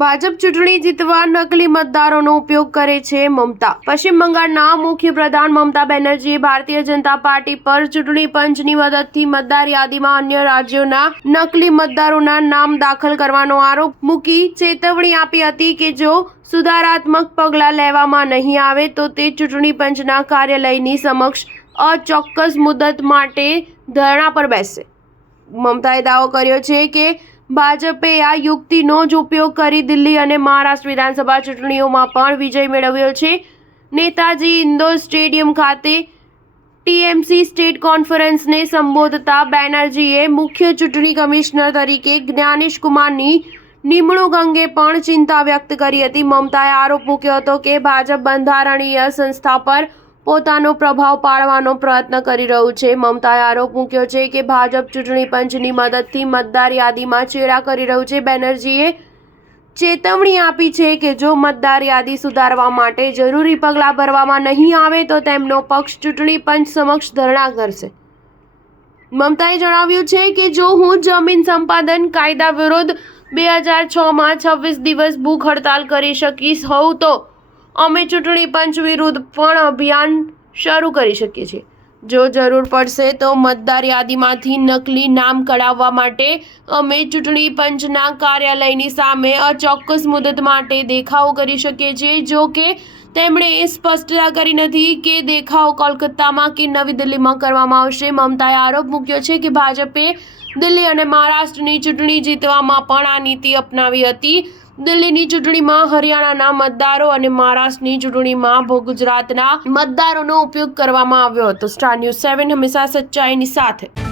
ભાજપ ચૂંટણી જીતવા નકલી મતદારોનો ઉપયોગ કરે છે મમતા। પશ્ચિમ બંગાળના મુખ્યપ્રધાન મમતા બેનર્જીએ ભારતીય જનતા પાર્ટી પર ચૂંટણી પંચની મદદથી મતદાર યાદીમાં અન્ય રાજ્યોના નકલી મતદારોના નામ દાખલ કરવાનો આરોપ મૂકી ચેતવણી આપી હતી કે જો સુધારાત્મક પગલાં લેવામાં નહીં આવે તો તે ચૂંટણી પંચના કાર્યાલયની સમક્ષ અચોક્કસ મુદત માટે ધરણા પર બેસશે। મમતાએ દાવો કર્યો છે કે ભાજપે આ યુક્તિનો જ ઉપયોગ કરી દિલ્હી અને મહારાષ્ટ્ર વિધાનસભા ચૂંટણીઓમાં પણ વિજય મેળવ્યો છે। નેતાજી ઇન્દોર સ્ટેડિયમ ખાતે ટીએમસી સ્ટેટ કોન્ફરન્સને સંબોધતા બેનર્જીએ મુખ્ય ચૂંટણી કમિશનર તરીકે જ્ઞાનેશ કુમારની નિમણૂક અંગે પણ ચિંતા વ્યક્ત કરી હતી। મમતાએ આરોપ મૂક્યો હતો કે ભાજપ બંધારણીય સંસ્થા પર પોતાનો પ્રભાવ પાડવાનો પ્રયત્ન કરી રહ્યું છે। મમતાએ આરોપ મૂક્યો છે કે ભાજપ ચૂંટણી પંચની મદદથી મતદાર યાદીમાં ચેડા કરી રહ્યું છે। બેનર્જીએ ચેતવણી આપી છે કે જો મતદાર યાદી સુધારવા માટે જરૂરી પગલાં ભરવામાં નહીં આવે તો તેમનો પક્ષ ચૂંટણી પંચ સમક્ષ ધરણા કરશે। મમતાએ જણાવ્યું છે કે જો હું જમીન સંપાદન કાયદા વિરુદ્ધ 2006માં 26 દિવસ ભૂખ હડતાલ કરી શકીશ હોઉં તો અમે ચૂંટણી પંચ વિરુદ્ધ પણ અભિયાન શરૂ કરી શકીએ છીએ। જો જરૂર પડશે તો મતદાર યાદીમાંથી નકલી નામ કઢાવવા માટે અમે ચૂંટણી પંચના કાર્યાલયની સામે અચોક્કસ મુદત માટે દેખાવો કરી શકીએ છીએ। જો કે તેમણે એ સ્પષ્ટતા કરી નથી કે દેખાવ કોલકાતામાં કે નવી દિલ્હીમાં કરવામાં આવશે। મમતાએ આરોપ મૂક્યો છે કે ભાજપે દિલ્હી અને મહારાષ્ટ્રની ચૂંટણી જીતવામાં પણ આ નીતિ અપનાવી હતી। દિલ્હીની ચૂંટણીમાં હરિયાણાના મતદારો અને મહારાષ્ટ્રની ચૂંટણીમાં ગુજરાતના મતદારોનો ઉપયોગ કરવામાં આવ્યો હતો। સ્ટાર ન્યૂઝ 7 હંમેશા સચ્ચાઈની સાથે।